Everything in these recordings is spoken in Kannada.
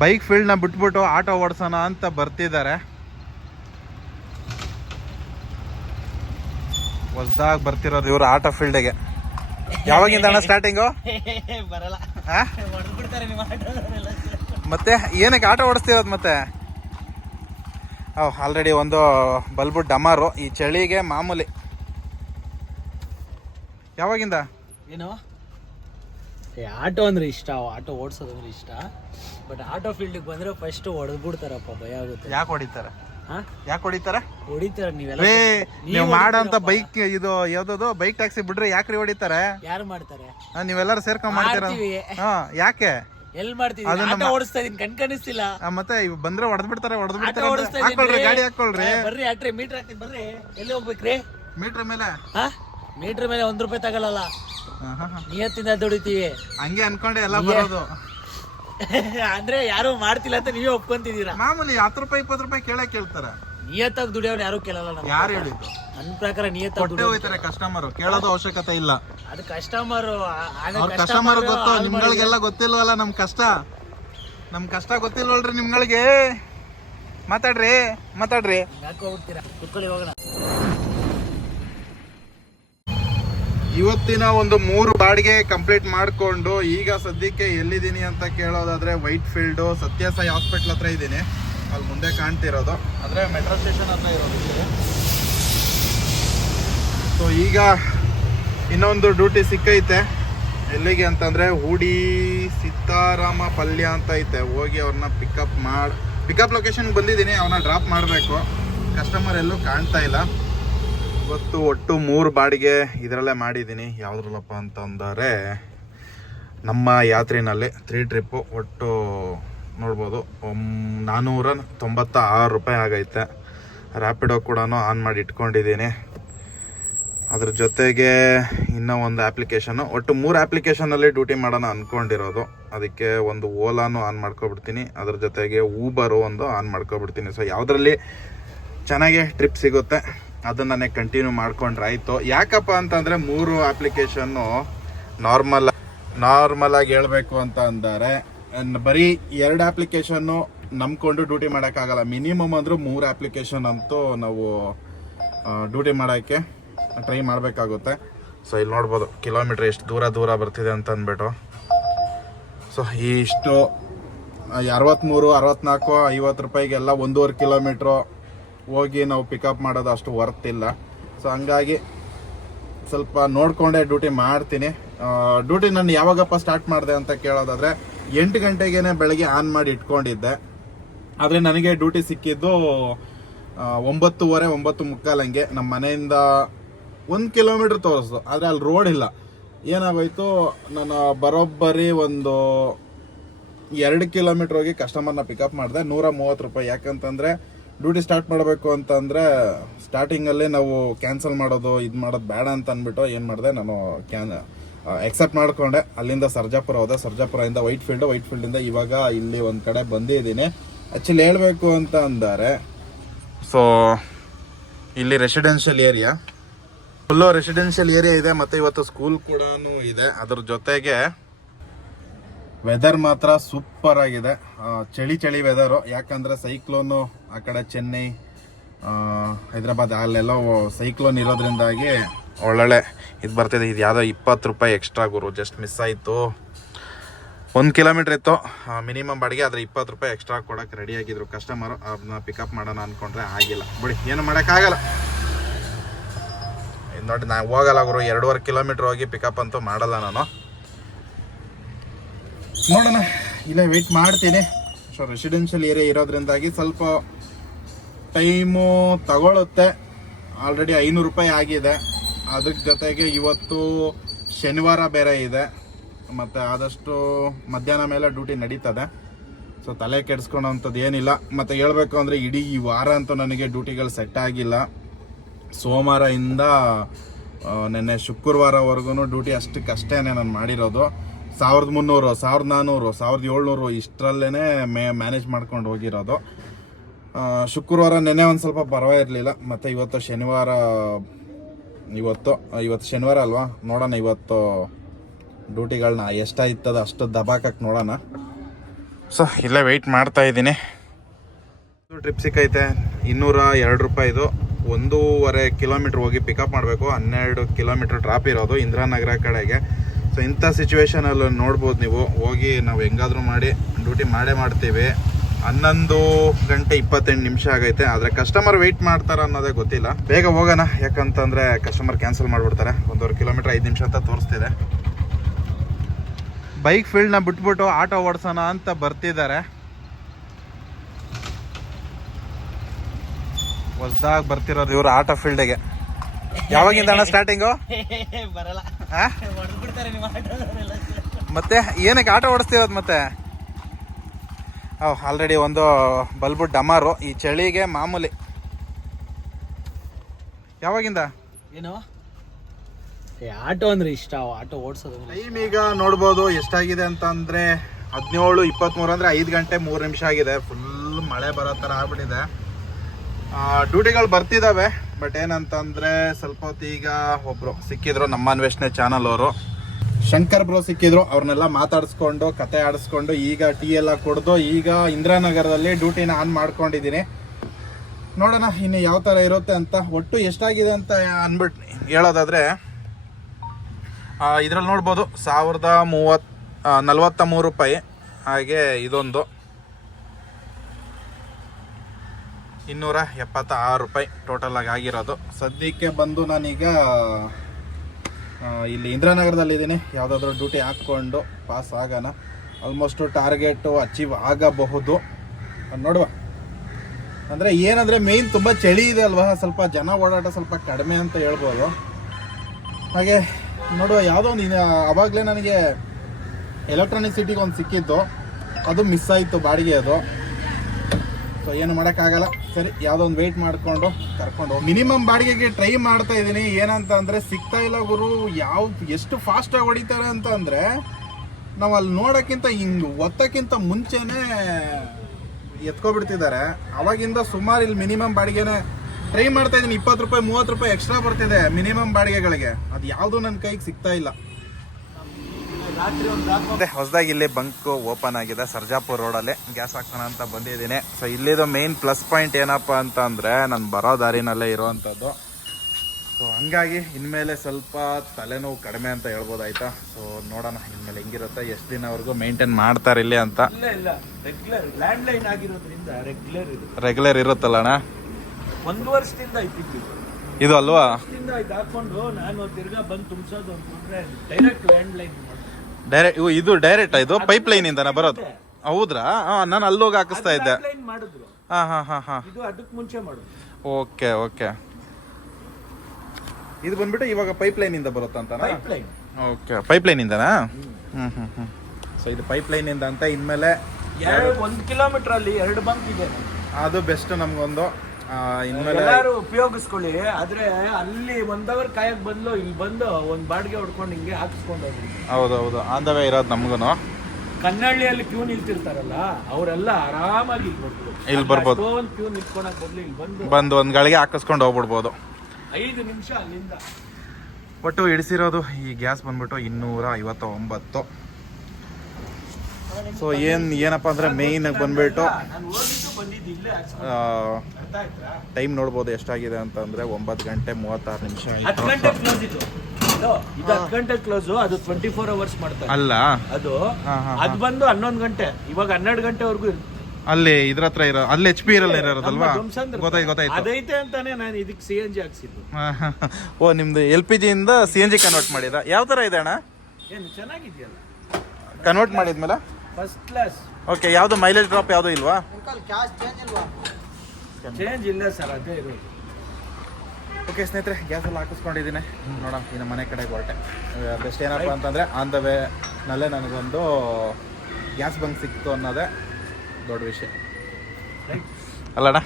ಬೈಕ್ ಫೀಲ್ಡ್ನ ಬಿಟ್ಬಿಟ್ಟು ಆಟೋ ಓಡಿಸೋಣ ಅಂತ ಬರ್ತಿದ್ದಾರೆ. ಹೊಸ್ದಾಗಿ ಬರ್ತಿರೋದು ಇವರು ಆಟೋ ಫೀಲ್ಡಿಗೆ. ಯಾವಾಗಿಂದ ಅಣ್ಣ ಸ್ಟಾರ್ಟಿಂಗು ಬರಲ್ಲ. ಮತ್ತೆ ಏನಕ್ಕೆ ಆಟೋ ಓಡಿಸ್ತಿರೋದು ಮತ್ತೆ? ಆಲ್ರೆಡಿ ಒಂದು ಬಲ್ಬು ಡಮಾರು ಈ ಚಳಿಗೆ ಮಾಮೂಲಿ. ಯಾವಾಗಿಂದ? ಏನು? ಏ ಆಟೋ ಅಂದ್ರೆ ಇಷ್ಟ ಆಟೋ ಓಡಿಸೋದಂದ್ರೆ ಇಷ್ಟ. ಬಟ್ ಆಟೋ ಫೀಲ್ಡಿಗೆ ಬಂದ್ರೆ ಫಸ್ಟ್ ಹೊಡೆದ್ಬಿಡ್ತಾರಪ್ಪ ಭಯ ಆಗುತ್ತೆ. ಯಾಕೆ ಹೊಡಿತಾರೆ? ಹಾ? ಯಾಕೆ ಹೊಡಿತಾರೆ? ಹೊಡಿತಾರ ನೀವೆಲ್ಲ ರೇ ನೀವ್ ಮಾಡಂತ ಬೈಕ್ ಇದು ಯಾವ್ದದು? ಬೈಕ್ ಟ್ಯಾಕ್ಸಿ ಬಿಡ್ರೆ ಯಾಕ್ರಿ ಹೊಡಿತಾರೆ? ಯಾರು ಮಾಡ್ತಾರೆ? ಹಾ, ನೀವೆಲ್ಲರೂ ಸೇರ್ಕೊಂಡ್ ಮಾಡ್ತೀರ? ಮಾಡ್ತೀವಿ. ಹಾ ಯಾಕೆ? ಎಲ್ ಮಾಡ್ತೀವಿ ಅದನ್ನ ಆಟೋ ಓಡಿಸ್ತಾ ಇದೀನಿ ಕಣ್ ಕಾಣಿಸ್ತಿಲ್ಲ ಆ, ಮತ್ತೆ ಇವ್ ಬಂದ್ರೆ ಹೊಡೆದ್ ಬಿಡ್ತಾರೆ ಹೊಡೆದ್ ಆಟೋ ಬಿಡ್ತಾರೆ ಓಡಿಸ್ತಾ ಅಂತ. ಹಾಕೊಳ್ರಿ ಇದೀನಿ ಗಾಡಿ ಹಾಕೊಳ್ರಿ. ಬರ್ರಿ ಆಟ್ರಿ ಮೀಟರ್ ಹಾಕ್ತೀನಿ ಬರ್ರಿ. ಎಲ್ಲಿ ಹೋಗ್ಬೇಕ್ರಿ? ಮೀಟರ್ ಮೇಲೆ? ಹಾ? ಮೀಟರ್ ಮೇಲೆ ಒಂದ್ ರೂಪಾಯಿ ತಗೊಳಲ್ಲ. ಹಾ, ಹಾ, ಹಾ. ನಿಯತ್ತಿಂದ ದುಡಿತೀವಿ. ಹಂಗೆ ಅನ್ಕೊಂಡೆ ಎಲ್ಲ ಬರೋದು. ಅಂದ್ರೆ ಯಾರು ಮಾಡ್ತಿಲ್ಲ ಅಂತ ನೀವೇ ಒಪ್ಕೊಂತಿದ್ದೀರಾ? ಮಾಮೂಲಿ ಹತ್ತು ರೂಪಾಯಿ ಇಪ್ಪತ್ತು ರೂಪಾಯಿ ಕೇಳೇ ಕೇಳ್ತಾರೆ. ನಿಯತ್ತಾಗಿ ದುಡಿಯೋನ್ ಯಾರು ಕೇಳಲ್ಲ ಯಾರು ಹೇಳಿದ್ದು? ನನ್ನ ಪ್ರಕಾರ ನಿಯತ್ತಾಗಿ ಕೊಟ್ಟೆ ಹೋಯ್ತಾರೆ ಕಸ್ಟಮರ್ ಕೇಳೋದು ಅವಶ್ಯಕತೆ ಇಲ್ಲ. ಅದು ಕಸ್ಟಮರ್ ಅವ್ರ ಕಸ್ಟಮರ್ ಗೊತ್ತು ನಿಮ್ಗಳಿಗೆಲ್ಲ ಗೊತ್ತಿಲ್ವಲ್ಲ ನಮ್ ಕಷ್ಟ? ನಮ್ ಕಷ್ಟ ಗೊತ್ತಿಲ್ವಲ್ರಿ ನಿಮ್ಗಳಿಗೆ? ಮಾತಾಡ್ರಿ ಮಾತಾಡ್ರಿ. ಯಾಕೆ ಹೋಗ್ತೀರಾ ಕುತ್ಕೊಳ್ಳಿ ಹೋಗೋಣ. ಇವತ್ತಿನ ಒಂದು ಮೂರು ಬಾಡಿಗೆ ಕಂಪ್ಲೀಟ್ ಮಾಡಿಕೊಂಡು ಈಗ ಸದ್ಯಕ್ಕೆ ಎಲ್ಲಿದ್ದೀನಿ ಅಂತ ಕೇಳೋದಾದ್ರೆ ವೈಟ್ ಫೀಲ್ಡು ಸತ್ಯಸಾಯಿ ಹಾಸ್ಪಿಟ್ಲ್ ಹತ್ರ ಇದ್ದೀನಿ. ಅಲ್ಲಿ ಮುಂದೆ ಕಾಣ್ತಿರೋದು. ಅಂದ್ರೆ ಮೆಟ್ರೋ ಸ್ಟೇಷನ್ ಹತ್ರ ಇರೋದು ಸೊ ಈಗ ಇನ್ನೊಂದು ಡ್ಯೂಟಿ ಸಿಕ್ಕೈತೆ. ಎಲ್ಲಿಗೆ ಅಂತಂದ್ರೆ ಹೂಡಿ ಸೀತಾರಾಮ ಪಲ್ಯ ಅಂತ ಐತೆ. ಹೋಗಿ ಅವ್ರನ್ನ ಪಿಕಪ್ ಮಾಡಿ ಪಿಕಪ್ ಲೊಕೇಶನ್ಗೆ ಬಂದಿದ್ದೀನಿ. ಅವನ್ನ ಡ್ರಾಪ್ ಮಾಡಬೇಕು. ಕಸ್ಟಮರ್ ಎಲ್ಲೂ ಕಾಣ್ತಾ ಇಲ್ಲ. ಇವತ್ತು ಒಟ್ಟು ಮೂರು ಬಾಡಿಗೆ ಇದರಲ್ಲೇ ಮಾಡಿದ್ದೀನಿ. ಯಾವುದ್ರಲ್ಲಪ್ಪ ಅಂತಂದರೆ ನಮ್ಮ ಯಾತ್ರೆನಲ್ಲಿ ತ್ರೀ ಟ್ರಿಪ್ಪು ಒಟ್ಟು ನೋಡ್ಬೋದು ನಾನ್ನೂರ ತೊಂಬತ್ತ ಆರು ರೂಪಾಯಿ ಆಗೈತೆ. ರ್ಯಾಪಿಡೋ ಕೂಡ ಆನ್ ಮಾಡಿ ಇಟ್ಕೊಂಡಿದ್ದೀನಿ. ಅದ್ರ ಜೊತೆಗೆ ಇನ್ನೂ ಒಂದು ಆ್ಯಪ್ಲಿಕೇಶನು ಒಟ್ಟು ಮೂರು ಆ್ಯಪ್ಲಿಕೇಶನಲ್ಲಿ ಡ್ಯೂಟಿ ಮಾಡೋಣ ಅಂದ್ಕೊಂಡಿರೋದು ಅದಕ್ಕೆ ಒಂದು ಓಲಾನು ಆನ್ ಮಾಡ್ಕೊಬಿಡ್ತೀನಿ. ಅದ್ರ ಜೊತೆಗೆ ಊಬರು ಒಂದು ಆನ್ ಮಾಡ್ಕೊಬಿಡ್ತೀನಿ. ಸೊ ಯಾವುದರಲ್ಲಿ ಚೆನ್ನಾಗಿ ಟ್ರಿಪ್ ಸಿಗುತ್ತೆ ಅದನ್ನೇ ಕಂಟಿನ್ಯೂ ಮಾಡ್ಕೊಂಡ್ರೆ ಆಯಿತು ಯಾಕಪ್ಪ ಅಂತಂದರೆ ಮೂರು ಆಪ್ಲಿಕೇಶನ್ನು ನಾರ್ಮಲ್ ನಾರ್ಮಲ್ ಆಗಿ ಹೇಳಬೇಕು ಅಂತ ಅಂದರೆ. ಬರೀ ಎರಡು ಆಪ್ಲಿಕೇಶನ್ನು ನಂಬ್ಕೊಂಡು ಡ್ಯೂಟಿ ಮಾಡೋಕ್ಕಾಗಲ್ಲ. ಮಿನಿಮಮ್ ಅಂದರೂ ಮೂರು ಅಪ್ಲಿಕೇಶನ್ ಅಂತೂ ನಾವು ಡ್ಯೂಟಿ ಮಾಡೋಕ್ಕೆ ಟ್ರೈ ಮಾಡಬೇಕಾಗುತ್ತೆ. ಸೊ ಇಲ್ಲಿ ನೋಡ್ಬೋದು ಕಿಲೋಮೀಟ್ರ್ ಎಷ್ಟು ದೂರ ದೂರ ಬರ್ತಿದೆ ಅಂತ ಅಂದ್ಬಿಟ್ಟು. ಸೊ ಇಷ್ಟು ಅರವತ್ತ್ಮೂರು ಅರವತ್ನಾಲ್ಕು, ಐವತ್ತು ರೂಪಾಯಿಗೆಲ್ಲ ಒಂದೂವರೆ ಕಿಲೋಮೀಟ್ರು ಹೋಗಿ ನಾವು ಪಿಕಪ್ ಮಾಡೋದು ಅಷ್ಟು ವರ್ತ್ ಇಲ್ಲ. ಸೊ ಹಂಗಾಗಿ ಸ್ವಲ್ಪ ನೋಡಿಕೊಂಡೆ ಡ್ಯೂಟಿ ಮಾಡ್ತೀನಿ. ಡ್ಯೂಟಿ ನಾನು ಯಾವಾಗಪ್ಪ ಸ್ಟಾರ್ಟ್ ಮಾಡಿದೆ ಅಂತ ಕೇಳೋದಾದ್ರೆ ಎಂಟು ಗಂಟೆಗೇನೆ ಬೆಳಗ್ಗೆ ಆನ್ ಮಾಡಿ ಇಟ್ಕೊಂಡಿದ್ದೆ. ಆದರೆ ನನಗೆ ಡ್ಯೂಟಿ ಸಿಕ್ಕಿದ್ದು ಒಂಬತ್ತುವರೆ, ಒಂಬತ್ತು ಮುಕ್ಕಾಲಂಗೆ ನಮ್ಮ ಮನೆಯಿಂದ ಒಂದು ಕಿಲೋಮೀಟ್ರ್ ತೋರಿಸ್ದು. ಆದರೆ ಅಲ್ಲಿ ರೋಡ್ ಇಲ್ಲ. ಏನಾಗೋಯ್ತು, ನಾನು ಬರೋಬ್ಬರಿ ಒಂದು ಎರಡು ಕಿಲೋಮೀಟ್ರ್ ಹೋಗಿ ಕಸ್ಟಮರ್ನ ಪಿಕಪ್ ಮಾಡಿದೆ. ನೂರ ಮೂವತ್ತು ರೂಪಾಯಿ. ಯಾಕಂತಂದರೆ ಡ್ಯೂಟಿ ಸ್ಟಾರ್ಟ್ ಮಾಡಬೇಕು ಅಂತಂದರೆ ಸ್ಟಾರ್ಟಿಂಗಲ್ಲೇ ನಾವು ಕ್ಯಾನ್ಸಲ್ ಮಾಡೋದು, ಇದು ಮಾಡೋದು ಬೇಡ ಅಂತ ಅಂದ್ಬಿಟ್ಟು ಏನು ಮಾಡಿದೆ, ನಾನು ಕ್ಯಾನ್ ಎಕ್ಸೆಪ್ಟ್ ಮಾಡ್ಕೊಂಡೆ. ಅಲ್ಲಿಂದ ಸರ್ಜಾಪುರ ಹೋದೆ. ಸರ್ಜಾಪುರದಿಂದ ವೈಟ್ ಫೀಲ್ಡ್ ವೈಟ್ ಫೀಲ್ಡಿಂದ ಇವಾಗ ಇಲ್ಲಿ ಒಂದು ಕಡೆ ಬಂದಿದ್ದೀನಿ. ಆ್ಯಕ್ಚುಲಿ ಹೇಳಬೇಕು ಅಂತ ಅಂದರೆ, ಸೊ, ಇಲ್ಲಿ residential area full residential area ಇದೆ, ಮತ್ತು ಇವತ್ತು ಸ್ಕೂಲ್ ಕೂಡ ಇದೆ. ಅದ್ರ ಜೊತೆಗೆ ವೆದರ್ ಮಾತ್ರ ಸೂಪರ್ ಆಗಿದೆ. ಚಳಿ ಚಳಿ ವೆದರು ಯಾಕಂದ್ರೆ ಸೈಕ್ಲೋನು ಆ ಕಡೆ ಚೆನ್ನೈ ಹೈದ್ರಾಬಾದ್ ಅಲ್ಲೆಲ್ಲ ಸೈಕ್ಲೋನ್ ಇರೋದ್ರಿಂದಾಗಿ ಒಳ್ಳೊಳ್ಳೆ ಇದು ಬರ್ತಿದೆ. ಇದು ಯಾವುದೋ ಇಪ್ಪತ್ತು ರೂಪಾಯಿ ಎಕ್ಸ್ಟ್ರಾ ಗುರು ಜಸ್ಟ್ ಮಿಸ್ ಆಯಿತು. ಒಂದು ಕಿಲೋಮೀಟ್ರ್ ಇತ್ತು. ಮಿನಿಮಮ್ ಬಾಡಿಗೆ ಆದರೆ ಇಪ್ಪತ್ತು ರೂಪಾಯಿ ಎಕ್ಸ್ಟ್ರಾ ಕೊಡೋಕ್ಕೆ ರೆಡಿ ಆಗಿದ್ರು ಕಸ್ಟಮರು ಅದನ್ನ ಪಿಕಪ್ ಮಾಡೋಣ ಅಂದ್ಕೊಂಡ್ರೆ ಆಗಿಲ್ಲ. ಬಿಡಿ, ಏನು ಮಾಡೋಕ್ಕಾಗಲ್ಲ. ಇದು ನೋಡಿ ನಾನು ಹೋಗಲ್ಲ ಗುರು. ಎರಡೂವರೆ ಕಿಲೋಮೀಟ್ರ್ ಹೋಗಿ ಪಿಕಪ್ ಅಂತೂ ಮಾಡಲ್ಲ ನಾನು. ನೋಡೋಣ. ಇಲ್ಲೇ ವೆಯ್ಟ್ ಮಾಡ್ತೀನಿ. ಸೊ ರೆಸಿಡೆನ್ಷಿಯಲ್ ಏರಿಯಾ ಇರೋದ್ರಿಂದಾಗಿ ಸ್ವಲ್ಪ ಟೈಮು ತಗೊಳುತ್ತೆ. ಆಲ್ರೆಡಿ ಐನೂರು ರೂಪಾಯಿ ಆಗಿದೆ. ಅದ್ರ ಜೊತೆಗೆ ಇವತ್ತು ಶನಿವಾರ ಬೇರೆ ಇದೆ. ಮತ್ತು ಆದಷ್ಟು ಮಧ್ಯಾಹ್ನ ಮೇಲೆ ಡ್ಯೂಟಿ ನಡೀತದೆ. ಸೊ ತಲೆ ಕೆಡಿಸ್ಕೊಳೋಂಥದ್ದು ಏನಿಲ್ಲ. ಮತ್ತು ಹೇಳಬೇಕು ಅಂದರೆ ಇಡೀ ಈ ವಾರ ಅಂತೂ ನನಗೆ ಡ್ಯೂಟಿಗಳು ಸೆಟ್ ಆಗಿಲ್ಲ. ಸೋಮವಾರದಿಂದ ನೆನ್ನೆ ಶುಕ್ರವಾರವರೆಗೂ ಡ್ಯೂಟಿ ಅಷ್ಟಕ್ಕಷ್ಟೇ ನಾನು ಮಾಡಿರೋದು. ಸಾವಿರದ ಮುನ್ನೂರು, ಸಾವಿರದ ನಾನ್ನೂರು ಸಾವಿರದ ಏಳ್ನೂರು ಇಷ್ಟರಲ್ಲೇ ಮೇ ಮ್ಯಾನೇಜ್ ಮಾಡ್ಕೊಂಡು ಹೋಗಿರೋದು. ಶುಕ್ರವಾರ ನೆನ್ನೆ ಒಂದು ಸ್ವಲ್ಪ ಪರವಾಗಿರಲಿಲ್ಲ ಮತ್ತು ಇವತ್ತು ಶನಿವಾರ, ಇವತ್ತು ಇವತ್ತು ಶನಿವಾರ ಅಲ್ವಾ? ನೋಡೋಣ ಇವತ್ತು ಡ್ಯೂಟಿಗಳನ್ನ ಎಷ್ಟಾಯ್ತದ ಅಷ್ಟು ದಬಾಕಕ್ಕೆ ನೋಡೋಣ. ಸೊ ಇಲ್ಲೇ ವೆಯ್ಟ್ ಮಾಡ್ತಾ ಇದ್ದೀನಿ. ಟ್ರಿಪ್ ಸಿಕ್ಕೈತೆ, ಇನ್ನೂರ ಎರಡು ರೂಪಾಯಿದು ಒಂದೂವರೆ ಕಿಲೋಮೀಟ್ರ್ ಹೋಗಿ ಪಿಕಪ್ ಮಾಡಬೇಕು, ಹನ್ನೆರಡು ಕಿಲೋಮೀಟ್ರ್ ಡ್ರಾಪ್ ಇರೋದು, ಇಂದಿರಾನಗರ ಕಡೆಗೆ. ಸೊ ಇಂಥ ಸಿಚುವೇಶನಲ್ಲಿ ನೋಡ್ಬೋದು ನೀವು. ಹೋಗಿ ನಾವು ಹೆಂಗಾದ್ರೂ ಮಾಡಿ ಡ್ಯೂಟಿ ಮಾಡೇ ಮಾಡ್ತೀವಿ. ಹನ್ನೊಂದು ಗಂಟೆ ಇಪ್ಪತ್ತೆಂಟು ನಿಮಿಷ ಆಗೈತೆ. ಆದರೆ ಕಸ್ಟಮರ್ ವೆಯ್ಟ್ ಮಾಡ್ತಾರ ಅನ್ನೋದೇ ಗೊತ್ತಿಲ್ಲ. ಬೇಗ ಹೋಗೋಣ. ಯಾಕಂತಂದರೆ ಕಸ್ಟಮರ್ ಕ್ಯಾನ್ಸಲ್ ಮಾಡಿಬಿಡ್ತಾರೆ. ಒಂದೂವರೆ ಕಿಲೋಮೀಟ್ರ್ ಐದು ನಿಮಿಷ ಅಂತ ತೋರಿಸ್ತಿದೆ. ಬೈಕ್ ಫೀಲ್ಡ್ನ ಬಿಟ್ಬಿಟ್ಟು ಆಟೋ ಓಡಿಸೋಣ ಅಂತ ಬರ್ತಿದ್ದಾರೆ. ಹೊಸ್ದಾಗಿ ಬರ್ತಿರೋದು ಇವರು ಆಟೋ ಫೀಲ್ಡ್ಗೆ ಯಾವಾಗಿಂದ ಸ್ಟಾರ್ಟಿಂಗು ಬರಲ್ಲ. ಮತ್ತೆ ಏನಕ್ಕೆ ಆಟ ಓಡಿಸ್ತಿರೋದು ಮತ್ತೆ? ಆಲ್ರೆಡಿ ಒಂದು ಬಲ್ಬು ಡಮಾರು ಈ ಚಳಿಗೆ ಮಾಮೂಲಿ. ಯಾವಾಗಿಂದ? ಏನು? ಏ ಆಟೋ ಅಂದ್ರೆ ಇಷ್ಟ ಆಟೋ ಓಡಿಸೋದು ಟೈಮ್ ಈಗ ನೋಡ್ಬೋದು ಎಷ್ಟಾಗಿದೆ ಅಂತ ಅಂದ್ರೆ ಹದಿನೇಳು ಇಪ್ಪತ್ತ್ಮೂರು ಅಂದ್ರೆ ಐದು ಗಂಟೆ ಮೂರು ನಿಮಿಷ ಆಗಿದೆ. ಫುಲ್ ಮಳೆ ಬರೋ ಥರ ಆಗ್ಬಿಟ್ಟಿದೆ. ಡ್ಯೂಟಿಗಳು ಬರ್ತಿದ್ದಾವೆ ಬಟ್ ಏನಂತಂದ್ರೆ ಸ್ವಲ್ಪ ಹೊತ್ತು ಈಗ ಒಬ್ರು ಸಿಕ್ಕಿದ್ರು ನಮ್ಮ ಅನ್ವೇಷಣೆ ಚಾನಲ್ ಅವರು. ಶಂಕರ್ ಬ್ರೋ ಸಿಕ್ಕಿದ್ರು, ಅವ್ರನ್ನೆಲ್ಲ ಮಾತಾಡಿಸ್ಕೊಂಡು, ಕತೆ ಆಡಿಸ್ಕೊಂಡು ಈಗ ಟೀ ಎಲ್ಲ ಕುಡ್ದು ಈಗ ಇಂದಿರಾನಗರದಲ್ಲಿ ಡ್ಯೂಟಿನ ಆನ್ ಮಾಡ್ಕೊಂಡಿದ್ದೀನಿ. ನೋಡೋಣ ಇನ್ನು ಯಾವ ಥರ ಇರುತ್ತೆ ಅಂತ, ಒಟ್ಟು ಎಷ್ಟಾಗಿದೆ ಅಂತ ಅನ್ಬಿಟ್ ಹೇಳೋದಾದ್ರೆ ಇದರಲ್ಲಿ ನೋಡ್ಬೋದು ಸಾವಿರದ ಮೂವತ್ತು ನಲವತ್ತ ಮೂರು ರೂಪಾಯಿ ಹಾಗೆ ಇದೊಂದು. ಇನ್ನೂರ ಎಪ್ಪತ್ತ ಆರು ರೂಪಾಯಿ ಟೋಟಲ್ ಆಗಿ ಆಗಿರೋದು. ಸದ್ಯಕ್ಕೆ ಬಂದು ನಾನೀಗ ಇಲ್ಲಿ ಇಂದಿರಾನಗರದಲ್ಲಿದ್ದೀನಿ. ಯಾವುದಾದ್ರೂ ಡ್ಯೂಟಿ ಹಾಕ್ಕೊಂಡು ಪಾಸ್ ಆಗೋಣ. ಆಲ್ಮೋಸ್ಟು ಟಾರ್ಗೆಟು ಅಚೀವ್ ಆಗಬಹುದು. ನೋಡುವ. ಅಂದರೆ ಏನಂದರೆ ಮೇಯ್ನ್ ತುಂಬ ಚಳಿ ಇದೆ ಅಲ್ವಾ? ಸ್ವಲ್ಪ ಜನ ಓಡಾಟ ಸ್ವಲ್ಪ ಕಡಿಮೆ ಅಂತ ಹೇಳ್ಬೋದು. ಹಾಗೆ ನೋಡುವ, ಯಾವುದೋ ಒಂದು ಆವಾಗಲೇ ನನಗೆ ಎಲೆಕ್ಟ್ರಾನಿಕ್ ಸಿಟಿಗೆ ಒಂದು ಸಿಕ್ಕಿತ್ತು. ಅದು ಮಿಸ್ ಆಯಿತು ಬಾಡಿಗೆ ಅದು. ಏನು ಮಾಡೋಕ್ಕಾಗಲ್ಲ. ಸರಿ ಯಾವುದೋ ಒಂದು ವೆಯ್ಟ್ ಮಾಡಿಕೊಂಡು ಕರ್ಕೊಂಡು ಮಿನಿಮಮ್ ಬಾಡಿಗೆಗೆ ಟ್ರೈ ಮಾಡ್ತಾ ಇದ್ದೀನಿ. ಏನಂತ ಅಂದರೆ ಸಿಗ್ತಾ ಇಲ್ಲ ಗುರು. ಯಾವ, ಎಷ್ಟು ಫಾಸ್ಟಾಗಿ ಹೊಡಿತಾರೆ ಅಂತ ಅಂದರೆ ನಾವು ಅಲ್ಲಿ ನೋಡೋಕ್ಕಿಂತ ಹಿಂಗೆ ಒತ್ತಕ್ಕಿಂತ ಮುಂಚೆನೇ ಎತ್ಕೊಬಿಡ್ತಿದ್ದಾರೆ. ಅವಾಗಿಂದ ಸುಮಾರು ಇಲ್ಲಿ ಮಿನಿಮಮ್ ಬಾಡಿಗೆನೇ ಟ್ರೈ ಮಾಡ್ತಾ ಇದ್ದೀನಿ. ಇಪ್ಪತ್ತು ರೂಪಾಯಿ, ಮೂವತ್ತು ರೂಪಾಯಿ ಎಕ್ಸ್ಟ್ರಾ ಬರ್ತಿದೆ ಮಿನಿಮಮ್ ಬಾಡಿಗೆಗಳಿಗೆ. ಅದು ಯಾವುದು ನನ್ನ ಕೈಗೆ ಸಿಗ್ತಾ ಇಲ್ಲ ರಾತ್ರಿ ಒಂದು ಡ್ರಾಪ್ ಮತ್ತೆ ಹೊಸದಾಗಿ ಇಲ್ಲಿ ಬಂಕ್ ಓಪನ್ ಆಗಿದೆ ಸರ್ಜಾಪುರ್ ರೋಡಲ್ಲಿ ಗ್ಯಾಸ್ ಹಾಕೋಣ ಅಂತ ಬಂದಿದ್ದೀನಿ. ಸೊ ಇಲ್ಲಿದು ಮೇನ್ ಪ್ಲಸ್ ಪಾಯಿಂಟ್ ಏನಪ್ಪ ಅಂತ ಅಂದರೆ ನಾನು ಬರೋ ದಾರಿನಲ್ಲೇ ಇರೋವಂಥದ್ದು. ಸೊ ಹಂಗಾಗಿ ಇನ್ಮೇಲೆ ಸ್ವಲ್ಪ ತಲೆನೋವು ಕಡಿಮೆ ಅಂತ ಹೇಳ್ಬೋದಾಯ್ತಾ? ಸೊ ನೋಡೋಣ ಇನ್ಮೇಲೆ ಹೆಂಗಿರುತ್ತೆ ಎಷ್ಟು ದಿನವರೆಗೂ ಮೇಂಟೈನ್ ಮಾಡ್ತಾರೆ ಇಲ್ಲಿ ಅಂತ. ರೆಗ್ಯುಲರ್ ಲ್ಯಾಂಡ್ ಲೈನ್ ಆಗಿರೋದ್ರಿಂದ ರೆಗ್ಯುಲರ್ ಇದು. ರೆಗ್ಯುಲರ್ ಇರುತ್ತಲ್ಲ ಅಣ್ಣ? ಒಂದು ವರ್ಷದಿಂದ ಇದು. ಅಲ್ವಾ? ಹಾಕೊಂಡು ನಾನು ತಿರ್ಗಾ ಬಂದು ತುಂಬಿಸೋದು ಡೈರೆಕ್ಟ್ ಲ್ಯಾಂಡ್ ಲೈನ್ ಡೈರೆಕ್ಟ್ ಇದು ಡೈರೆಕ್ಟ್ ಇದು ಪೈಪ್ ಲೈನ್ ಇಂದ ಬರೋದು? ಹೌದ್ರಾ? ನಾನು ಅಲ್ಲೋಗಿ ಹಾಕಿಸ್ತಾ ಇದ್ದೆ. ಲೈನ್ ಮಾಡಿದ್ರು. ಹಾಂ ಹಾಂ ಹಾಂ ಹಾಂ. ಇದು ಅದಕ್ಕೆ ಮುಂಚೆ ಓಕೆ ಓಕೆ. ಇದು ಬಂದ್ಬಿಟ್ಟು ಇವಾಗ ಪೈಪ್ ಲೈನ್ ಬರುತ್ತಾ ಅಂತನಾ? Pipeline okay pipeline ಹ್ಞೂ ಸೊ ಇದು ಪೈಪ್ ಲೈನಿಂದ ಅಂತ ಇನ್ಮೇಲೆ ಎರಡು ಒಂದು ಕಿಲೋಮೀಟರ್ ಅಲ್ಲಿ ಎರಡು ಬಂಕ್ ಇದೆ. ಅದು ಬೆಸ್ಟ್ ನಮಗೊಂದು. ಇನ್ಮೇಲೆ ಎಲ್ಲಾರು ಉಪಯೋಗಿಸ್ಕೊಳ್ಳಿ ಆದ್ರೆ ಅಲ್ಲಿ ಒಂದ್ ಅವರ್ ಕಾಯಕ್ ಬದಲು ಇಲ್ಲಿ ಬಂದು ಒಂದ್ ಬಾಡಿಗೆ ಹೊಡ್ಕೊಂಡು ಹಿಂಗೆ ಹಾಕಿಸ್ಕೊಂಡು ಹೋಗ್ರಿ ಹೌದು ಹೌದು ಆನ್ ದ ವೇ ಇರೋದು ನಮಗೂ ಕನ್ನಳ್ಳಿಯಲ್ಲಿ ಕ್ಯೂ ನಿಲ್ತಿರ್ತಾರಲ್ಲ ಅವರೆಲ್ಲ ಆರಾಮಾಗಿ ಇಲ್ಲಿ ಬರ್ಬೋದು. ಇಲ್ಲಿ ಬರ್ಬೋದು. ಒಂದು ಕ್ಯೂ ನಿಂತ್ಕೊಳಕ್ ಬದಲು ಇಲ್ಲಿ ಬಂದು ಬಂದು ಒಂದು ಗಳಿಗೆ ಹಾಕಿಸ್ಕೊಂಡು ಹೋಗ್ಬಿಡ್ಬೋದು. ಐದು ನಿಮಿಷ ಅಲ್ಲಿಂದ. ಒಟ್ಟು ಇಡಿಸಿರೋದು ಈ ಗ್ಯಾಸ್ ಬಂದ್ಬಿಟ್ಟು ಇನ್ನೂರ ಐವತ್ತ ಒಂಬತ್ತು ಸೊ ಏನು ಏನಪ್ಪ ಅಂದರೆ ಮೇಯ್ನ್ ಬಂದ್ಬಿಟ್ಟು ಟೈಮ್ ನೋಡ್ಬೋದು ಎಷ್ಟಾಗಿದೆ ಅಂತಂದರೆ ಒಂಬತ್ತು ಗಂಟೆ ಮೂವತ್ತಾರು ನಿಮಿಷ ಹತ್ತು ಗಂಟೆ ಕ್ಲೋಸ್ ಇದು ಇದು ಇದು ಹತ್ತು ಗಂಟೆ ಕ್ಲೋಸ್ ಅದು ಟ್ವೆಂಟಿ ಫೋರ್ ಅವರ್ಸ್ ಮಾಡ್ತಾರೆ. ಅಲ್ಲ. ಅದು ಅದು ಬಂದು ಹನ್ನೊಂದು ಗಂಟೆ ಇವಾಗ ಹನ್ನೆರಡು ಗಂಟೆವರೆಗೂ ಇರುತ್ತೆ. ಅಲ್ಲಿ ಇದ್ರ ಹತ್ರ ಇರೋ ಅಲ್ಲಿ ಎಚ್ ಪಿ ಇರಲ್ಲ ಇರೋದಲ್ವಾ? ಗೊತ್ತಾಯ್ತು ಗೊತ್ತಾಯ್ತು. ಅದೈತೆ ಅಂತಾನೆ ನಾನು ಇದಕ್ಕೆ ಸಿ ಎನ್ ಜಿ ಹಾಕ್ಸಿದ್ದು. ಓ ನಿಮ್ದು ಎಲ್ ಪಿ ಜಿಯಿಂದ ಸಿ ಎನ್ ಜಿ ಕನ್ವರ್ಟ್ ಮಾಡಿದ. ಯಾವ ಥರ ಇದೆ ಅಣ್ಣ? ಏನು ಚೆನ್ನಾಗಿದೆಯಲ್ಲ? ಕನ್ವರ್ಟ್ ಮಾಡಿದ್ಮೇಲೆ? ಫಸ್ಟ್ ಕ್ಲಾಸ್ ಓಕೆ ಯಾವುದು ಮೈಲೇಜ್ ಡ್ರಾಪ್ ಯಾವುದೂ ಇಲ್ವಾ? ಚೇಂಜ್ ಇಲ್ಲ ಸರ್ ಅದೇ ಇರೋದು. ಓಕೆ ಸ್ನೇಹಿತರೆ ಗ್ಯಾಸ್ ಎಲ್ಲ ಹಾಕಿಸ್ಕೊಂಡಿದ್ದೀನಿ. ನೋಡೋಣ ಇನ್ನು ಮನೆ ಕಡೆಗೆ ಹೊರಟೆ. ಬೆಸ್ಟ್ ಏನಪ್ಪ ಅಂತಂದರೆ ಆನ್ ದ ವೇ ನಲ್ಲೇ ನನಗೊಂದು ಗ್ಯಾಸ್ ಬಂಕ್ ಸಿಕ್ತು ಅನ್ನೋದೇ ದೊಡ್ಡ ವಿಷಯ. ಅಲ್ಲಣ್ಣ?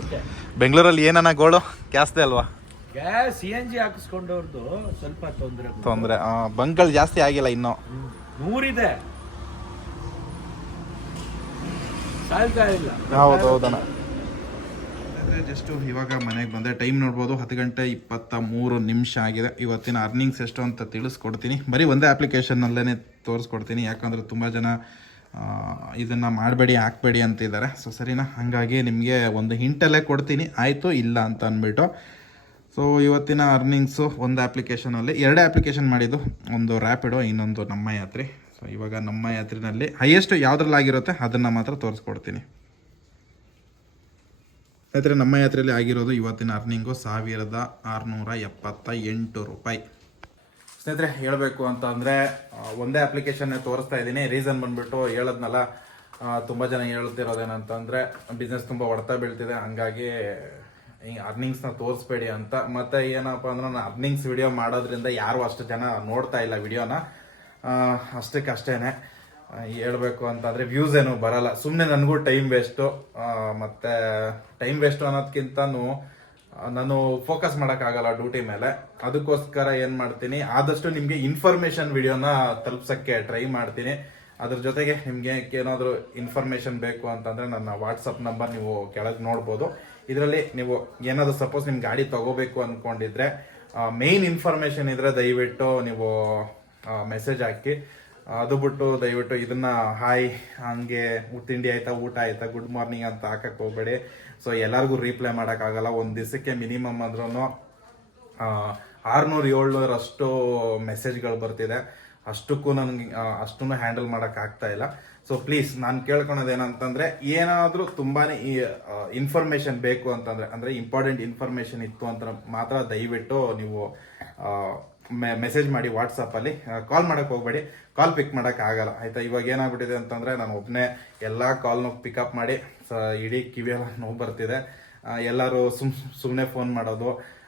ಓಕೆ ಬೆಂಗಳೂರಲ್ಲಿ ಏನನ್ನ ಗೋಳು? ಗ್ಯಾಸ್ದೇ ಅಲ್ವಾ? ಗ್ಯಾಸ್ ಸಿ ಎನ್ ಜಿ ಹಾಕಿಸ್ಕೊಂಡವ್ರದ್ದು ಸ್ವಲ್ಪ ತೊಂದರೆ ತೊಂದರೆ ಬಂಕ್ಗಳು ಜಾಸ್ತಿ ಆಗಿಲ್ಲ ಇನ್ನೂ. ನೂರಿದೆ. ಸಾಲ್ತಾ ಇಲ್ಲ. ಹೌದು ಹೌದಣ್ಣ. ಜಸ್ಟ್ ಇವಾಗ ಮನೆಗೆ ಬಂದೆ. ಟೈಮ್ ನೋಡ್ಬೋದು, ಹತ್ತು ಗಂಟೆ ಇಪ್ಪತ್ತ ಮೂರು ನಿಮಿಷ ಆಗಿದೆ. ಇವತ್ತಿನ ಅರ್ನಿಂಗ್ಸ್ ಎಷ್ಟು ಅಂತ ತಿಳಿಸ್ಕೊಡ್ತೀನಿ. ಬರೀ ಒಂದೇ ಅಪ್ಲಿಕೇಶನ್ನಲ್ಲೇ ತೋರಿಸ್ಕೊಡ್ತೀನಿ. ಯಾಕಂದರೆ ತುಂಬ ಜನ ಇದನ್ನು ಮಾಡಬೇಡಿ, ಹಾಕ್ಬೇಡಿ ಅಂತಿದ್ದಾರೆ ಸೊ ಸರಿನಾ? ಹಾಗಾಗಿ ನಿಮಗೆ ಒಂದು ಹಿಂಟಲ್ಲೇ ಕೊಡ್ತೀನಿ. ಆಯಿತು, ಇಲ್ಲ ಅಂತ ಅಂದ್ಬಿಟ್ಟು. ಸೊ ಇವತ್ತಿನ ಅರ್ನಿಂಗ್ಸು ಒಂದು ಆ್ಯಪ್ಲಿಕೇಶನಲ್ಲಿ ಎರಡೇ ಅಪ್ಲಿಕೇಶನ್ ಮಾಡಿದ್ದು. ಒಂದು ರ್ಯಾಪಿಡೋ ಇನ್ನೊಂದು ನಮ್ಮ ಯಾತ್ರೆ. ಸೊ ಇವಾಗ ನಮ್ಮ ಯಾತ್ರಿನಲ್ಲಿ ಹೈಯೆಸ್ಟ್ ಯಾವುದ್ರಲ್ಲಾಗಿರುತ್ತೆ, ಅದನ್ನು ಮಾತ್ರ ತೋರಿಸ್ಕೊಡ್ತೀನಿ. ಸ್ನೇಹಿತರೆ, ನಮ್ಮ ಯಾತ್ರೆಯಲ್ಲಿ ಆಗಿರೋದು ಇವತ್ತಿನ ಅರ್ನಿಂಗು ಸಾವಿರದ ಆರುನೂರ ಎಪ್ಪತ್ತ ಎಂಟು ರೂಪಾಯಿ. ಸ್ನೇಹಿತರೆ, ಹೇಳಬೇಕು ಅಂತ ಅಂದರೆ ಒಂದೇ ಅಪ್ಲಿಕೇಶನ್ ತೋರಿಸ್ತಾ ಇದ್ದೀನಿ. ರೀಸನ್ ಬಂದ್ಬಿಟ್ಟು ಹೇಳದ್ನಲ್ಲ ತುಂಬ ಜನ ಹೇಳ್ತಿರೋದೇನಂತಂದರೆ ಬಿಸ್ನೆಸ್ ತುಂಬ ಹೊಡ್ತಾ ಬೀಳ್ತಿದೆ, ಹಂಗಾಗಿ ಈ ಅರ್ನಿಂಗ್ಸ್ನ ತೋರಿಸ್ಬೇಡಿ ಅಂತ. ಮತ್ತೆ ಏನಪ್ಪ ಅಂದ್ರೆ, ನಾನು ಅರ್ನಿಂಗ್ಸ್ ವಿಡಿಯೋ ಮಾಡೋದ್ರಿಂದ ಯಾರು ಅಷ್ಟು ಜನ ನೋಡ್ತಾ ಇಲ್ಲ ವಿಡಿಯೋನ ಅಷ್ಟಕ್ಕೆ ಅಷ್ಟೇನೆ ಹೇಳ್ಬೇಕು ಅಂತಂದ್ರೆ ವ್ಯೂಸ್ ಏನು ಬರಲ್ಲ. ಸುಮ್ಮನೆ ನನಗೂ ಟೈಮ್ ವೇಸ್ಟು ಮತ್ತೆ ಟೈಮ್ ವೇಸ್ಟು ಅನ್ನೋದಕ್ಕಿಂತನೂ ನಾನು ಫೋಕಸ್ ಮಾಡೋಕ್ಕಾಗಲ್ಲ ಡ್ಯೂಟಿ ಮೇಲೆ. ಅದಕ್ಕೋಸ್ಕರ ಏನು ಮಾಡ್ತೀನಿ, ಆದಷ್ಟು ನಿಮಗೆ ಇನ್ಫಾರ್ಮೇಶನ್ ವಿಡಿಯೋನ ತಲುಪ್ಸೋಕ್ಕೆ ಟ್ರೈ ಮಾಡ್ತೀನಿ. ಅದ್ರ ಜೊತೆಗೆ ನಿಮಗೆ ಏನಾದರೂ ಇನ್ಫಾರ್ಮೇಶನ್ ಬೇಕು ಅಂತಂದ್ರೆ ನನ್ನ ವಾಟ್ಸಪ್ ನಂಬರ್ ನೀವು ಕೆಳಗೆ ನೋಡ್ಬೋದು. ಇದರಲ್ಲಿ ನೀವು ಏನಾದರೂ ಸಪೋಸ್ ನಿಮ್ ಗಾಡಿ ತಗೋಬೇಕು ಅಂದ್ಕೊಂಡಿದ್ರೆ ಮೇನ್ ಇನ್ಫಾರ್ಮೇಷನ್ ಇದ್ರೆ ದಯವಿಟ್ಟು ನೀವು ಮೆಸೇಜ್ ಹಾಕಿ. ಅದು ಬಿಟ್ಟು ದಯವಿಟ್ಟು ಇದನ್ನ ಹಾಯ್ ಹಂಗೆ ತಿಂಡಿ ಆಯ್ತಾ, ಊಟ ಆಯ್ತಾ ಗುಡ್ ಮಾರ್ನಿಂಗ್ ಅಂತ ಹಾಕಕ್ ಹೋಗ್ಬೇಡಿ. ಸೊ ಎಲ್ಲರಿಗೂ ರೀಪ್ಲೈ ಮಾಡೋಕ್ಕಾಗಲ್ಲ. ಒಂದು ದಿವಸಕ್ಕೆ ಮಿನಿಮಮ್ ಅಂದ್ರೂ ಆರ್ನೂರು ಏಳ್ನೂರಷ್ಟು ಮೆಸೇಜ್ಗಳು ಬರ್ತಿದೆ. ಅಷ್ಟಕ್ಕೂ ನನಗೆ ಅಷ್ಟನ್ನು ಹ್ಯಾಂಡಲ್ ಮಾಡಕ್ ಆಗ್ತಾ ಇಲ್ಲ. ಸೊ ಪ್ಲೀಸ್ ನಾನು ಕೇಳ್ಕೊಳೋದು ಏನಂತಂದ್ರೆ, ಏನಾದರೂ ತುಂಬಾನೇ ಈ ಇನ್ಫಾರ್ಮೇಶನ್ ಬೇಕು ಅಂತಂದ್ರೆ, ಅಂದ್ರೆ ಇಂಪಾರ್ಟೆಂಟ್ ಇನ್ಫಾರ್ಮೇಶನ್ ಇತ್ತು ಅಂತ ಮಾತ್ರ ದಯವಿಟ್ಟು ನೀವು ಮೆಸೇಜ್ ಮಾಡಿ ವಾಟ್ಸಪ್ ಅಲ್ಲಿ ಕಾಲ್ ಮಾಡಕ್ ಹೋಗ್ಬೇಡಿ. ಕಾಲ್ ಪಿಕ್ ಮಾಡಕ್ ಆಗಲ್ಲ. ಆಯ್ತಾ? ಇವಾಗ ಏನಾಗ್ಬಿಟ್ಟಿದೆ ಅಂತಂದ್ರೆ ನಾನು ಒಬ್ಬನೇ ಎಲ್ಲಾ ಕಾಲ್ನ ಪಿಕಪ್ ಮಾಡಿ, ಸ- ಇಡೀ ಕಿವಿಯೆಲ್ಲ ನೋವು ಬರ್ತಿದೆ. ಎಲ್ಲರೂ ಸುಮ್ ಸುಮ್ಮನೆ ಫೋನ್ ಮಾಡೋದು.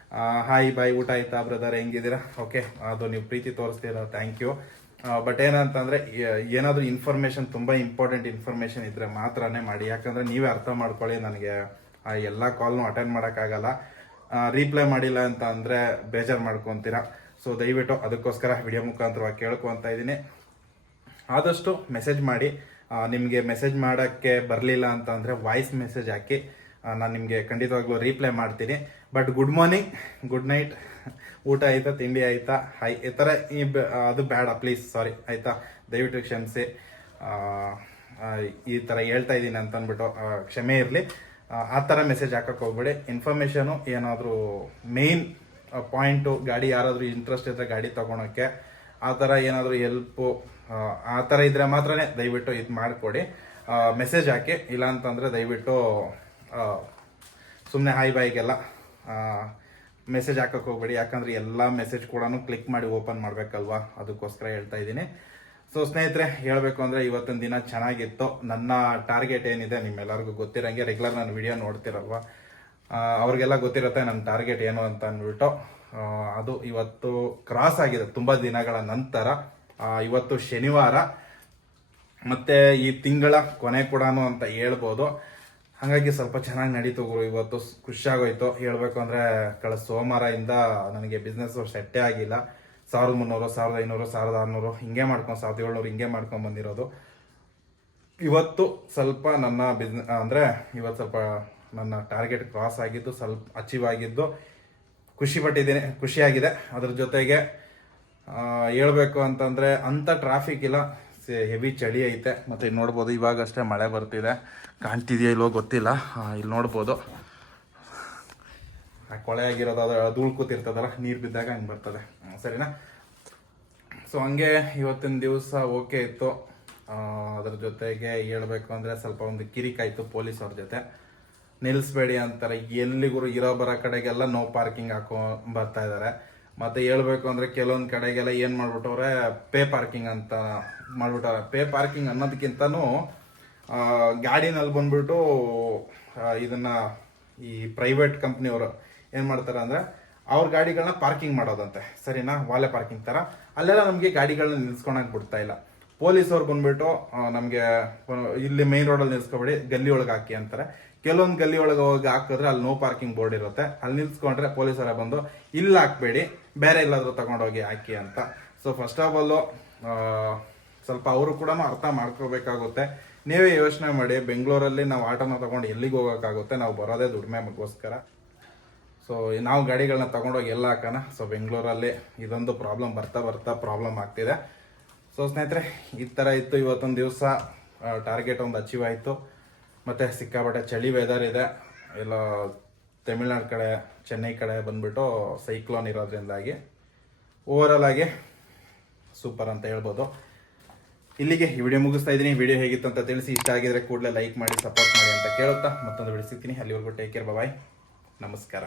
ಹಾಯ್ ಬಾಯ್ ಊಟ ಆಯ್ತಾ ಬ್ರದರ್ ಹೆಂಗಿದ್ದೀರಾ? ಓಕೆ ಅದು ನೀವು ಪ್ರೀತಿ ತೋರಿಸ್ತೀರಾ ಥ್ಯಾಂಕ್ ಯು ಬಟ್ ಏನಂತಂದ್ರೆ ಏನಾದರೂ ಇನ್ಫಾರ್ಮೇಶನ್ ತುಂಬಾ ಇಂಪಾರ್ಟೆಂಟ್ ಇನ್ಫಾರ್ಮೇಶನ್ ಇದ್ರೆ ಮಾತ್ರನೇ ಮಾಡಿ. ಯಾಕಂದ್ರೆ ನೀವೇ ಅರ್ಥ ಮಾಡ್ಕೊಳ್ಳಿ ನನಗೆ ಎಲ್ಲ ಕಾಲ್ನು ಅಟೆಂಡ್ ಮಾಡೋಕ್ಕಾಗಲ್ಲ ರೀಪ್ಲೈ ಮಾಡಿಲ್ಲ ಅಂತ ಅಂದರೆ ಬೇಜಾರು ಮಾಡ್ಕೊತೀರಾ? ಸೊ ದಯವಿಟ್ಟು ಅದಕ್ಕೋಸ್ಕರ ವಿಡಿಯೋ ಮುಖಾಂತರವಾಗಿ ಕೇಳ್ಕೊಂತ ಇದ್ದೀನಿ. ಆದಷ್ಟು ಮೆಸೇಜ್ ಮಾಡಿ. ನಿಮಗೆ ಮೆಸೇಜ್ ಮಾಡೋಕ್ಕೆ ಬರಲಿಲ್ಲ ಅಂತ ಅಂದರೆ ವಾಯ್ಸ್ ಮೆಸೇಜ್ ಹಾಕಿ ನಾನು ನಿಮಗೆ ಖಂಡಿತವಾಗ್ಲೂ ರೀಪ್ಲೈ ಮಾಡ್ತೀನಿ. But good morning good night ಊಟ ಆಯ್ತಾ, ತಿಂಡಿ ಆಯ್ತಾ? ಹೈ, ಈ ಥರ ಈ ಅದು ಬೇಡ ಪ್ಲೀಸ್ ಸಾರಿ ಆಯ್ತಾ? ದಯವಿಟ್ಟು ಕ್ಷಮಿಸಿ. ಈ ಥರ ಹೇಳ್ತಾ ಇದ್ದೀನಿ ಅಂತ ಅಂದ್ಬಿಟ್ಟು ಕ್ಷಮೆ ಇರಲಿ. ಆ ಥರ ಮೆಸೇಜ್ ಹಾಕಕ್ಕೆ ಹೋಗ್ಬೇಡಿ. ಇನ್ಫಾರ್ಮೇಷನು ಏನಾದರೂ ಮೇನ್ ಪಾಯಿಂಟು, ಗಾಡಿ ಯಾರಾದರೂ ಇಂಟ್ರೆಸ್ಟ್ ಇದ್ದರೆ ಗಾಡಿ ತೊಗೊಳಕ್ಕೆ, ಆ ಥರ ಏನಾದರೂ ಹೆಲ್ಪು ಆ ಥರ ಇದ್ರೆ ಮಾತ್ರನೇ ದಯವಿಟ್ಟು ಇದು ಮಾಡಿಕೊಡಿ. ಮೆಸೇಜ್ ಹಾಕಿ, ಇಲ್ಲ ಅಂತಂದರೆ ದಯವಿಟ್ಟು ಸುಮ್ಮನೆ ಹಾಯ್ ಬಾಯ್ಗೆಲ್ಲ ಮೆಸೇಜ್ ಹಾಕಕ್ಕೆ ಹೋಗ್ಬೇಡಿ. ಯಾಕಂದ್ರೆ ಎಲ್ಲ ಮೆಸೇಜ್ ಕೂಡ ಕ್ಲಿಕ್ ಮಾಡಿ ಓಪನ್ ಮಾಡಬೇಕಲ್ವಾ? ಅದಕ್ಕೋಸ್ಕರ ಹೇಳ್ತಾ ಇದ್ದೀನಿ. ಸೊ ಸ್ನೇಹಿತರೆ, ಹೇಳಬೇಕು ಅಂದರೆ ಇವತ್ತಿನ ದಿನ ಚೆನ್ನಾಗಿತ್ತು. ನನ್ನ ಟಾರ್ಗೆಟ್ ಏನಿದೆ ನಿಮ್ಮೆಲ್ಲರಿಗೂ ಗೊತ್ತಿರೋಂಗೆ ರೆಗ್ಯುಲರ್ ನಾನು ವಿಡಿಯೋ ನೋಡ್ತಿರಲ್ವಾ? ಅವ್ರಿಗೆಲ್ಲ ಗೊತ್ತಿರುತ್ತೆ ನನ್ನ ಟಾರ್ಗೆಟ್ ಏನು ಅಂತ ಅಂದ್ಬಿಟ್ಟು. ಅದು ಇವತ್ತು ಕ್ರಾಸ್ ಆಗಿದೆ ತುಂಬ ದಿನಗಳ ನಂತರ. ಇವತ್ತು ಶನಿವಾರ. ಮತ್ತೆ ಈ ತಿಂಗಳ ಕೊನೆ ಕೂಡ ಅಂತ ಹೇಳ್ಬೋದು. ಹಾಗಾಗಿ ಸ್ವಲ್ಪ ಚೆನ್ನಾಗಿ ನಡೀತು ಗುರು, ಇವತ್ತು ಖುಷಿಯಾಗೋಯ್ತು ಹೇಳಬೇಕು ಅಂದ್ರೆ ಕಳೆದ ಸೋಮವಾರದಿಂದ ನನಗೆ ಬಿಸ್ನೆಸ್ ಸೆಟ್ಟೇ ಆಗಿಲ್ಲ. ಸಾವಿರದ ಮುನ್ನೂರು, ಸಾವಿರದ ಐನೂರು, ಸಾವಿರದ ಆರುನೂರು ಹಿಂಗೆ ಮಾಡ್ಕೊಂಡು, ಸಾವಿರದ ಏಳ್ನೂರು ಹಿಂಗೆ ಮಾಡ್ಕೊಂಡು ಬಂದಿರೋದು. ಇವತ್ತು ಸ್ವಲ್ಪ ನನ್ನ ಬಿಸ್ನೆ ಅಂದರೆ ಇವತ್ತು ಸ್ವಲ್ಪ ನನ್ನ ಟಾರ್ಗೆಟ್ ಕ್ರಾಸ್ ಆಗಿದ್ದು, ಸ್ವಲ್ಪ ಅಚೀವ್ ಆಗಿದ್ದು, ಖುಷಿ ಪಟ್ಟಿದ್ದೀನಿ, ಖುಷಿಯಾಗಿದೆ. ಅದ್ರ ಜೊತೆಗೆ ಹೇಳಬೇಕು ಅಂತಂದರೆ ಅಂಥ ಟ್ರಾಫಿಕ್ ಇಲ್ಲ. ಹೆವಿ ಚಳಿ ಐತೆ. ಮತ್ತು ಇಲ್ಲಿ ನೋಡ್ಬೋದು, ಇವಾಗಷ್ಟೇ ಮಳೆ ಬರ್ತಿದೆ. ಕಾಣ್ತಿದೆಯಾ ಇಲ್ಲೋ ಗೊತ್ತಿಲ್ಲ. ಇಲ್ಲಿ ನೋಡ್ಬೋದು. ಕೊಳೆ ಆಗಿರೋದು ಅದು ಧೂಳು ಕೂತಿರ್ತದಲ್ಲ, ನೀರು ಬಿದ್ದಾಗ ಹಂಗೆ ಬರ್ತದೆ. ಸರಿನಾ? ಸೊ ಹಂಗೆ ಇವತ್ತಿನ ದಿವಸ ಓಕೆ ಇತ್ತು. ಅದ್ರ ಜೊತೆಗೆ ಹೇಳ್ಬೇಕು ಅಂದರೆ ಸ್ವಲ್ಪ ಒಂದು ಕಿರಿಕಾಯಿತು ಪೊಲೀಸ್ ಜೊತೆ. ನಿಲ್ಲಿಸ್ಬೇಡಿ ಅಂತಾರೆ. ಎಲ್ಲಿಗೂ ಇರೋ ಬರೋ ಕಡೆಗೆಲ್ಲ ನೋ ಪಾರ್ಕಿಂಗ್ ಹಾಕೋ ಬರ್ತಾ ಇದ್ದಾರೆ ಮತ್ತೆ ಹೇಳ್ಬೇಕು ಅಂದ್ರೆ ಕೆಲವೊಂದು ಕಡೆಗೆಲ್ಲ ಏನ್ ಮಾಡ್ಬಿಟ್ಟವ್ರೆ, ಪೇ ಪಾರ್ಕಿಂಗ್ ಅಂತ ಮಾಡ್ಬಿಟ್ಟವ್ರೆ ಪೇ ಪಾರ್ಕಿಂಗ್ ಅನ್ನೋದಕ್ಕಿಂತನೂ ಗಾಡಿನಲ್ಲಿ ಬಂದ್ಬಿಟ್ಟು ಇದನ್ನ ಈ ಪ್ರೈವೇಟ್ ಕಂಪ್ನಿಯವರು ಏನ್ ಮಾಡ್ತಾರೆ ಅಂದ್ರೆ, ಅವ್ರ ಗಾಡಿಗಳನ್ನ ಪಾರ್ಕಿಂಗ್ ಮಾಡೋದಂತೆ. ಸರಿನಾ? ವಾಲೆ ಪಾರ್ಕಿಂಗ್ ತರ. ಅಲ್ಲೆಲ್ಲ ನಮಗೆ ಗಾಡಿಗಳನ್ನ ನಿಲ್ಸ್ಕೊಳಕ್ ಬಿಡ್ತಾ ಇಲ್ಲ. ಪೊಲೀಸ್ ಅವ್ರು ಬಂದ್ಬಿಟ್ಟು ನಮ್ಗೆ ಇಲ್ಲಿ ಮೈನ್ ರೋಡಲ್ಲಿ ನಿಲ್ಸ್ಕೊಬೇಡಿ ಗಲ್ಲಿ ಒಳಗೆ ಹಾಕಿ ಅಂತಾರೆ. ಕೆಲವೊಂದು ಗಲ್ಲಿ ಒಳಗೆ ಹೋಗಿ ಹಾಕಿದ್ರೆ ಅಲ್ಲಿ ನೋ ಪಾರ್ಕಿಂಗ್ ಬೋರ್ಡ್ ಇರುತ್ತೆ. ಅಲ್ಲಿ ನಿಲ್ಸ್ಕೊಂಡ್ರೆ ಪೊಲೀಸರ ಬಂದು, ಇಲ್ಲಿ, ಹಾಕ್ಬೇಡಿ, ಬೇರೆ ಎಲ್ಲಾದ್ರೂ ತಗೊಂಡೋಗಿ ಹಾಕಿ ಅಂತ. ಸೊ ಫಸ್ಟ್ ಆಫ್ ಆಲ್ ಸ್ವಲ್ಪ ಅವರು ಕೂಡ ಅರ್ಥ ಮಾಡ್ಕೋಬೇಕಾಗುತ್ತೆ. ನೀವೇ ಯೋಚನೆ ಮಾಡಿ, ಬೆಂಗಳೂರಲ್ಲಿ ನಾವು ಆಟೋನ ತಗೊಂಡು ಎಲ್ಲಿಗೆ ಹೋಗೋಕ್ಕಾಗುತ್ತೆ? ನಾವು ಬರೋದೇ ದುಡಿಮೆಗೋಸ್ಕರ. ಸೊ ನಾವು ಗಾಡಿಗಳನ್ನ ತಗೊಂಡೋಗಿ ಎಲ್ಲ ಹಾಕೋಣ? ಸೊ ಬೆಂಗಳೂರಲ್ಲಿ ಇದೊಂದು ಪ್ರಾಬ್ಲಮ್ ಬರ್ತಾ ಬರ್ತಾ ಪ್ರಾಬ್ಲಮ್ ಆಗ್ತಿದೆ. ಸೊ ಸ್ನೇಹಿತರೆ, ಈ ಥರ ಇತ್ತು. ಇವತ್ತೊಂದು ದಿವಸ ಟಾರ್ಗೆಟ್ ಒಂದು ಅಚೀವ್ ಆಯಿತು. ಮತ್ತು ಸಿಕ್ಕಾಪಟ್ಟೆ ಚಳಿ ವೆದರ್ ಇದೆ. ಎಲ್ಲ ತಮಿಳ್ನಾಡು ಕಡೆ, ಚೆನ್ನೈ ಕಡೆ ಬಂದ್ಬಿಟ್ಟು ಸೈಕ್ಲೋನ್ ಇರೋದ್ರಿಂದಾಗಿ ಓವರಾಲ್ ಆಗಿ ಸೂಪರ್ ಅಂತ ಹೇಳ್ಬೋದು. ಇಲ್ಲಿಗೆ ಈ ವಿಡಿಯೋ ಮುಗಿಸ್ತಾ ಇದ್ದೀನಿ. ವಿಡಿಯೋ ಹೇಗಿತ್ತು ಅಂತ ತಿಳಿಸಿ. ಇಷ್ಟ ಆಗಿದ್ರೆ ಕೂಡಲೇ ಲೈಕ್ ಮಾಡಿ ಸಪೋರ್ಟ್ ಮಾಡಿ ಅಂತ ಕೇಳುತ್ತಾ ಮತ್ತೊಂದು ವಿಡಿಯೋ ಸಿಗ್ತೀನಿ. ಅಲ್ಲಿವರೆಗೂ ಟೇಕ್ ಕೇರ್ ಬಾಯ್ ನಮಸ್ಕಾರ.